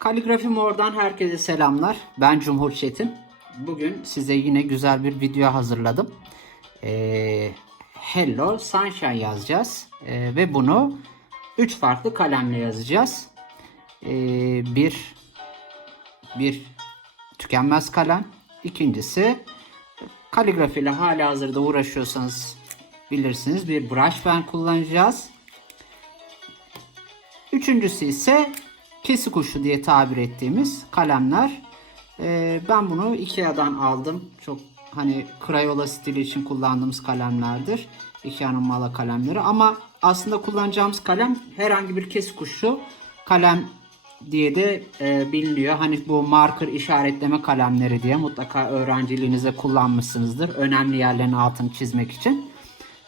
Kaligrafi Mor'dan herkese selamlar. Ben Cumhur Çetin. Bugün size yine güzel bir video hazırladım. Ee, Hello Sunshine yazacağız. Ee, ve bunu 3 farklı kalemle yazacağız. Ee, bir, bir tükenmez kalem. İkincisi kaligrafiyle hala hazırda uğraşıyorsanız bilirsiniz bir brush pen kullanacağız. Üçüncüsü ise kesik uçlu diye tabir ettiğimiz kalemler. Ee, ben bunu Ikea'dan aldım. Çok hani Crayola stili için kullandığımız kalemlerdir. Ikea'nın mala kalemleri. Ama aslında kullanacağımız kalem herhangi bir kesik uçlu kalem diye de e, biliniyor. Hani bu marker işaretleme kalemleri diye mutlaka öğrenciliğinizde kullanmışsınızdır. Önemli yerlerin altını çizmek için.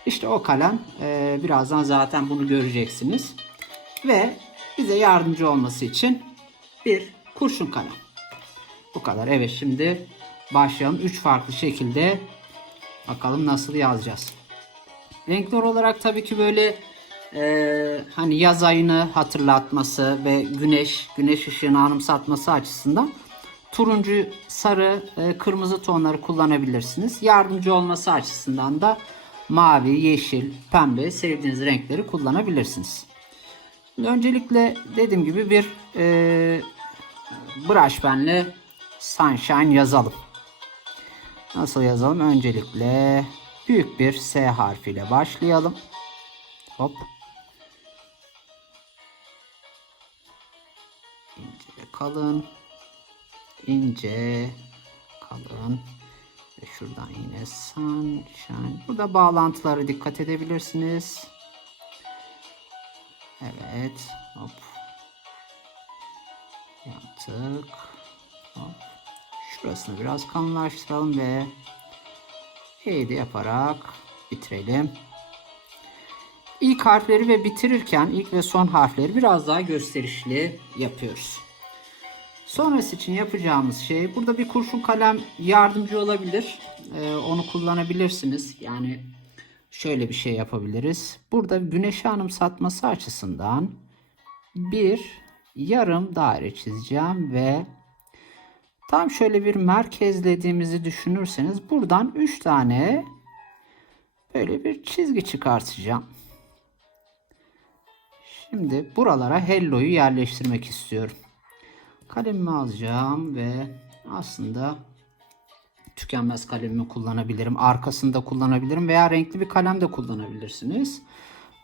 İşte o kalem. E, birazdan zaten bunu göreceksiniz. Ve bize yardımcı olması için bir kurşun kalem. Bu kadar. Evet şimdi başlayalım. Üç farklı şekilde bakalım nasıl yazacağız. Renkler olarak tabii ki böyle e, hani yaz ayını hatırlatması ve güneş güneş ışığını anımsatması açısından turuncu, sarı, e, kırmızı tonları kullanabilirsiniz. Yardımcı olması açısından da mavi, yeşil, pembe sevdiğiniz renkleri kullanabilirsiniz. Şimdi öncelikle dediğim gibi bir e, brush penle sunshine yazalım. Nasıl yazalım? Öncelikle büyük bir S harfiyle başlayalım. Hop. İnce kalın. İnce, kalın. Ve şuradan yine sunshine. Burada bağlantıları dikkat edebilirsiniz. Evet. Hop. Yaptık. Hop. Şurasını biraz kalınlaştıralım ve E'de yaparak bitirelim. İlk harfleri ve bitirirken ilk ve son harfleri biraz daha gösterişli yapıyoruz. Sonrası için yapacağımız şey burada bir kurşun kalem yardımcı olabilir. Ee, onu kullanabilirsiniz. Yani şöyle bir şey yapabiliriz. Burada güneşi anımsatması açısından bir yarım daire çizeceğim ve tam şöyle bir merkezlediğimizi düşünürseniz buradan 3 tane böyle bir çizgi çıkartacağım. Şimdi buralara hello'yu yerleştirmek istiyorum. Kalemimi alacağım ve aslında tükenmez kalemimi kullanabilirim. Arkasında kullanabilirim veya renkli bir kalem de kullanabilirsiniz.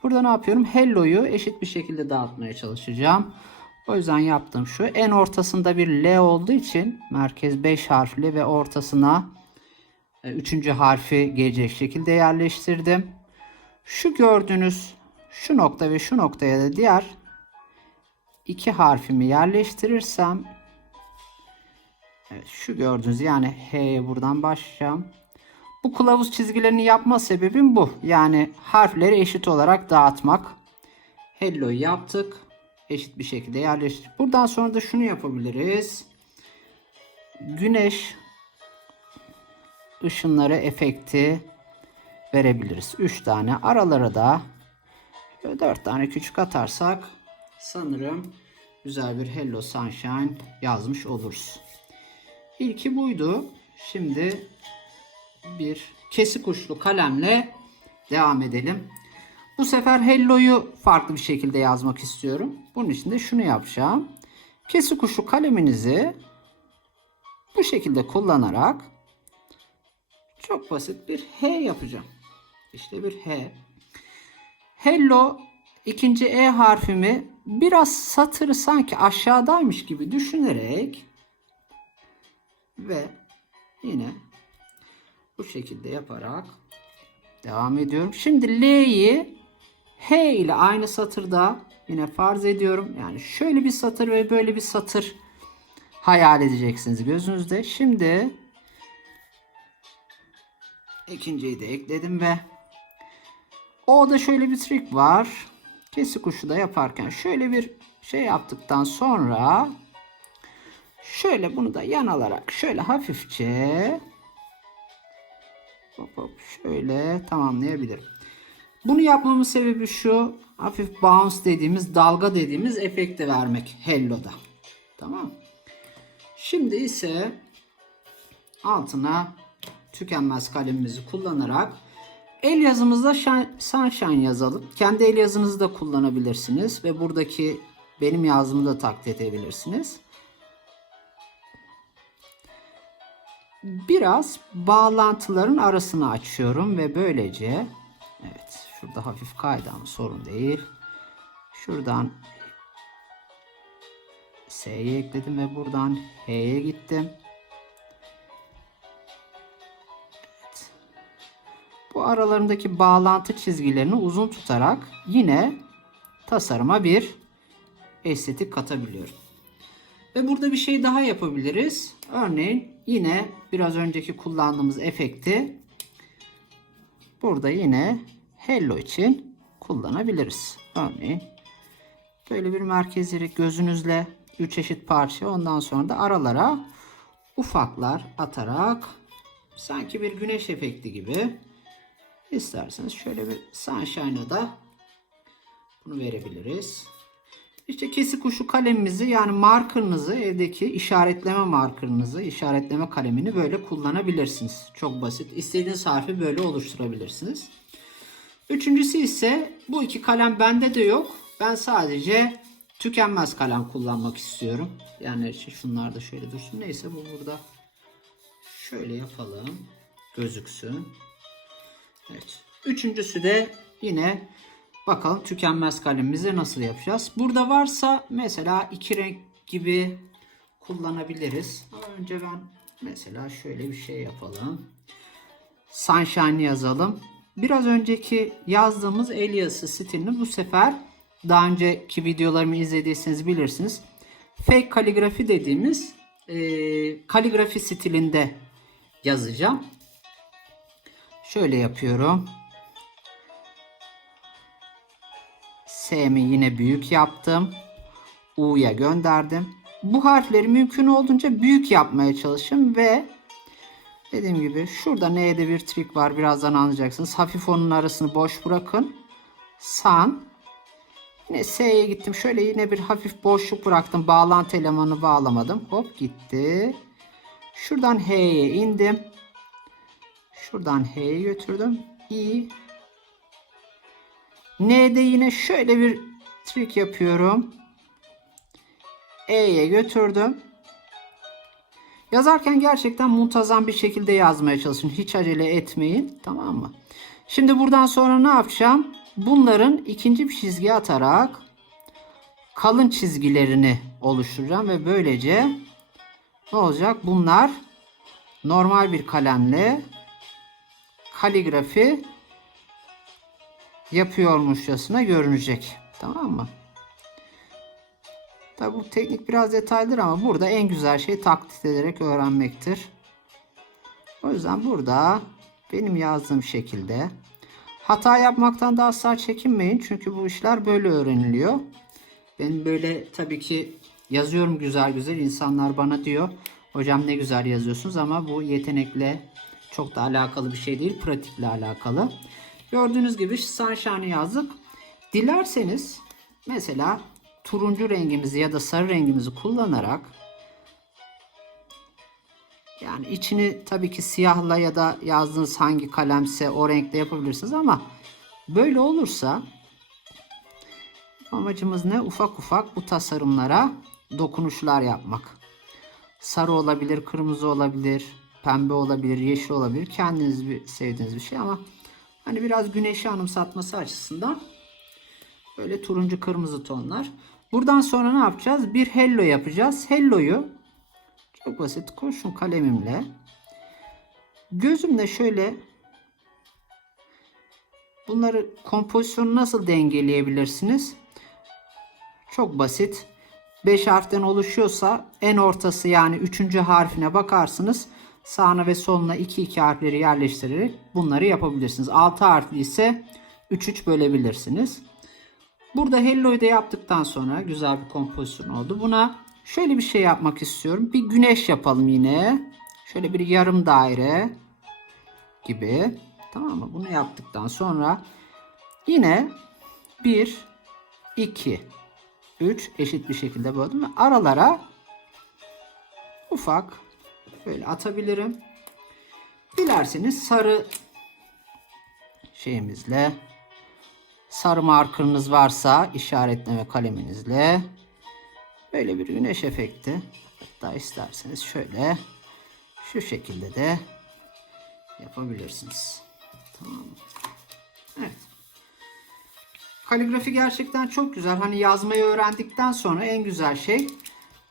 Burada ne yapıyorum? Hello'yu eşit bir şekilde dağıtmaya çalışacağım. O yüzden yaptığım şu. En ortasında bir L olduğu için merkez 5 harfli ve ortasına 3. harfi gelecek şekilde yerleştirdim. Şu gördüğünüz şu nokta ve şu noktaya da diğer iki harfimi yerleştirirsem Şu gördüğünüz yani H'ye buradan başlayacağım. Bu kılavuz çizgilerini yapma sebebim bu. Yani harfleri eşit olarak dağıtmak. Hello'yu yaptık. Eşit bir şekilde yerleştirdik. Buradan sonra da şunu yapabiliriz. Güneş ışınları efekti verebiliriz. 3 tane. Aralara da 4 tane küçük atarsak sanırım güzel bir Hello Sunshine yazmış oluruz. İlki buydu. Şimdi bir kesik uçlu kalemle devam edelim. Bu sefer Hello'yu farklı bir şekilde yazmak istiyorum. Bunun için de şunu yapacağım. Kesik uçlu kaleminizi bu şekilde kullanarak çok basit bir H yapacağım. İşte bir H. Hello ikinci E harfimi biraz satırı sanki aşağıdaymış gibi düşünerek ve yine bu şekilde yaparak devam ediyorum. Şimdi L'yi H ile aynı satırda yine farz ediyorum. Yani şöyle bir satır ve böyle bir satır hayal edeceksiniz gözünüzde. Şimdi ikinciyi de ekledim ve O'da şöyle bir trik var. Kesik kuşu da yaparken şöyle bir şey yaptıktan sonra Şöyle bunu da yan alarak şöyle hafifçe hop hop şöyle tamamlayabilirim. Bunu yapmamın sebebi şu. Hafif bounce dediğimiz dalga dediğimiz efekti vermek Hello'da. Tamam. Şimdi ise altına tükenmez kalemimizi kullanarak el yazımızda shine- sunshine yazalım. Kendi el yazınızı da kullanabilirsiniz ve buradaki benim yazdığımı da taklit edebilirsiniz. Biraz bağlantıların arasını açıyorum ve böylece evet şurada hafif kaydı ama sorun değil. Şuradan S'ye ekledim ve buradan H'ye gittim. Evet. Bu aralarındaki bağlantı çizgilerini uzun tutarak yine tasarıma bir estetik katabiliyorum. Ve burada bir şey daha yapabiliriz. Örneğin yine biraz önceki kullandığımız efekti burada yine hello için kullanabiliriz. Örneğin böyle bir merkezleri gözünüzle 3 eşit parça ondan sonra da aralara ufaklar atarak sanki bir güneş efekti gibi isterseniz şöyle bir sunshine'a da bunu verebiliriz. İşte kesik uçlu kalemimizi yani markerınızı evdeki işaretleme markerınızı, işaretleme kalemini böyle kullanabilirsiniz. Çok basit. İstediğiniz harfi böyle oluşturabilirsiniz. Üçüncüsü ise bu iki kalem bende de yok. Ben sadece tükenmez kalem kullanmak istiyorum. Yani şunlar da şöyle dursun. Neyse bu burada şöyle yapalım. Gözüksün. Evet. Üçüncüsü de yine bakalım tükenmez kalemimizi nasıl yapacağız. Burada varsa mesela iki renk gibi kullanabiliriz. Önce ben mesela şöyle bir şey yapalım. Sunshine yazalım. Biraz önceki yazdığımız el yazısı stilini bu sefer daha önceki videolarımı izlediyseniz bilirsiniz. Fake kaligrafi dediğimiz e, kaligrafi stilinde yazacağım. Şöyle yapıyorum. S'mi yine büyük yaptım. U'ya gönderdim. Bu harfleri mümkün olduğunca büyük yapmaya çalışın ve dediğim gibi şurada N'de bir trik var birazdan anlayacaksınız. Hafif onun arasını boş bırakın. San. Yine S'ye gittim. Şöyle yine bir hafif boşluk bıraktım. Bağlantı elemanı bağlamadım. Hop gitti. Şuradan H'ye indim. Şuradan H'ye götürdüm. İ. N'de yine şöyle bir trik yapıyorum. E'ye götürdüm. Yazarken gerçekten muntazam bir şekilde yazmaya çalışın. Hiç acele etmeyin. Tamam mı? Şimdi buradan sonra ne yapacağım? Bunların ikinci bir çizgi atarak kalın çizgilerini oluşturacağım ve böylece ne olacak? Bunlar normal bir kalemle kaligrafi yapıyormuşçasına görünecek. Tamam mı? Tabi bu teknik biraz detaylıdır ama burada en güzel şey taklit ederek öğrenmektir. O yüzden burada benim yazdığım şekilde hata yapmaktan da asla çekinmeyin. Çünkü bu işler böyle öğreniliyor. Ben böyle tabii ki yazıyorum güzel güzel. insanlar bana diyor hocam ne güzel yazıyorsunuz ama bu yetenekle çok da alakalı bir şey değil. Pratikle alakalı. Gördüğünüz gibi sunshine yazdık. Dilerseniz mesela turuncu rengimizi ya da sarı rengimizi kullanarak yani içini tabii ki siyahla ya da yazdığınız hangi kalemse o renkte yapabilirsiniz ama böyle olursa amacımız ne? Ufak ufak bu tasarımlara dokunuşlar yapmak. Sarı olabilir, kırmızı olabilir, pembe olabilir, yeşil olabilir. Kendiniz bir sevdiğiniz bir şey ama hani biraz güneşi anımsatması açısından böyle turuncu kırmızı tonlar. Buradan sonra ne yapacağız? Bir hello yapacağız. Hello'yu çok basit kurşun kalemimle gözümle şöyle bunları kompozisyonu nasıl dengeleyebilirsiniz? Çok basit. 5 harften oluşuyorsa en ortası yani 3. harfine bakarsınız. Sağına ve soluna 2 2 harfleri yerleştirerek bunları yapabilirsiniz. 6 harfli ise 3 3 bölebilirsiniz. Burada hello'yu da yaptıktan sonra güzel bir kompozisyon oldu. Buna şöyle bir şey yapmak istiyorum. Bir güneş yapalım yine. Şöyle bir yarım daire gibi. Tamam mı? Bunu yaptıktan sonra yine 1 2 3 eşit bir şekilde böldüm ve aralara ufak böyle atabilirim. Dilerseniz sarı şeyimizle sarı markerınız varsa işaretleme kaleminizle böyle bir güneş efekti hatta isterseniz şöyle şu şekilde de yapabilirsiniz. Tamam. Evet. Kaligrafi gerçekten çok güzel. Hani yazmayı öğrendikten sonra en güzel şey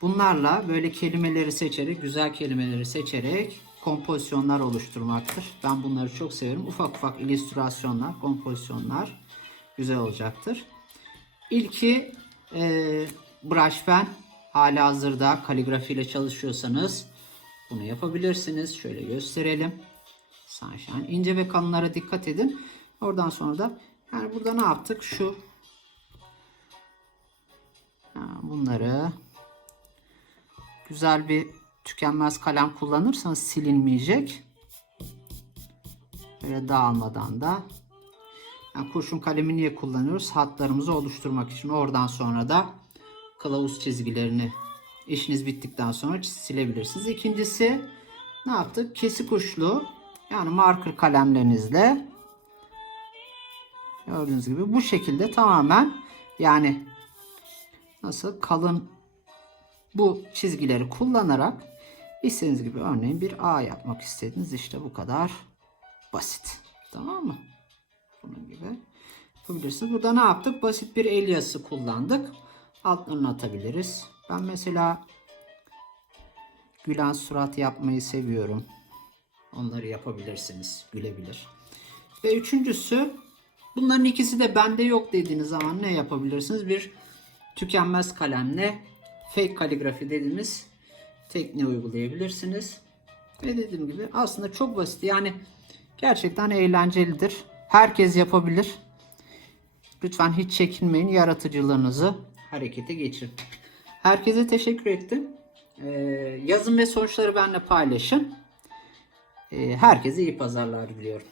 bunlarla böyle kelimeleri seçerek, güzel kelimeleri seçerek kompozisyonlar oluşturmaktır. Ben bunları çok severim. Ufak ufak illüstrasyonlar, kompozisyonlar güzel olacaktır. İlki e, brush pen. Hala hazırda kaligrafi ile çalışıyorsanız bunu yapabilirsiniz. Şöyle gösterelim. Sunshine. İnce ve kalınlara dikkat edin. Oradan sonra da yani burada ne yaptık? Şu bunları güzel bir tükenmez kalem kullanırsanız silinmeyecek. Böyle dağılmadan da yani kurşun kalemi niye kullanıyoruz? Hatlarımızı oluşturmak için. Oradan sonra da kılavuz çizgilerini işiniz bittikten sonra silebilirsiniz. İkincisi ne yaptık? Kesik uçlu yani marker kalemlerinizle gördüğünüz gibi bu şekilde tamamen yani nasıl kalın bu çizgileri kullanarak istediğiniz gibi örneğin bir A yapmak istediniz. İşte bu kadar basit. Tamam mı? Bunun gibi yapabilirsiniz. Burada ne yaptık? Basit bir el yazısı kullandık. Altlarını atabiliriz. Ben mesela gülen surat yapmayı seviyorum. Onları yapabilirsiniz. Gülebilir. Ve üçüncüsü bunların ikisi de bende yok dediğiniz zaman ne yapabilirsiniz? Bir tükenmez kalemle fake kaligrafi dediğimiz tekniği uygulayabilirsiniz. Ve dediğim gibi aslında çok basit. Yani gerçekten eğlencelidir. Herkes yapabilir. Lütfen hiç çekinmeyin. Yaratıcılığınızı harekete geçirin. Herkese teşekkür ettim. Ee, yazın ve sonuçları benimle paylaşın. Ee, herkese iyi pazarlar diliyorum.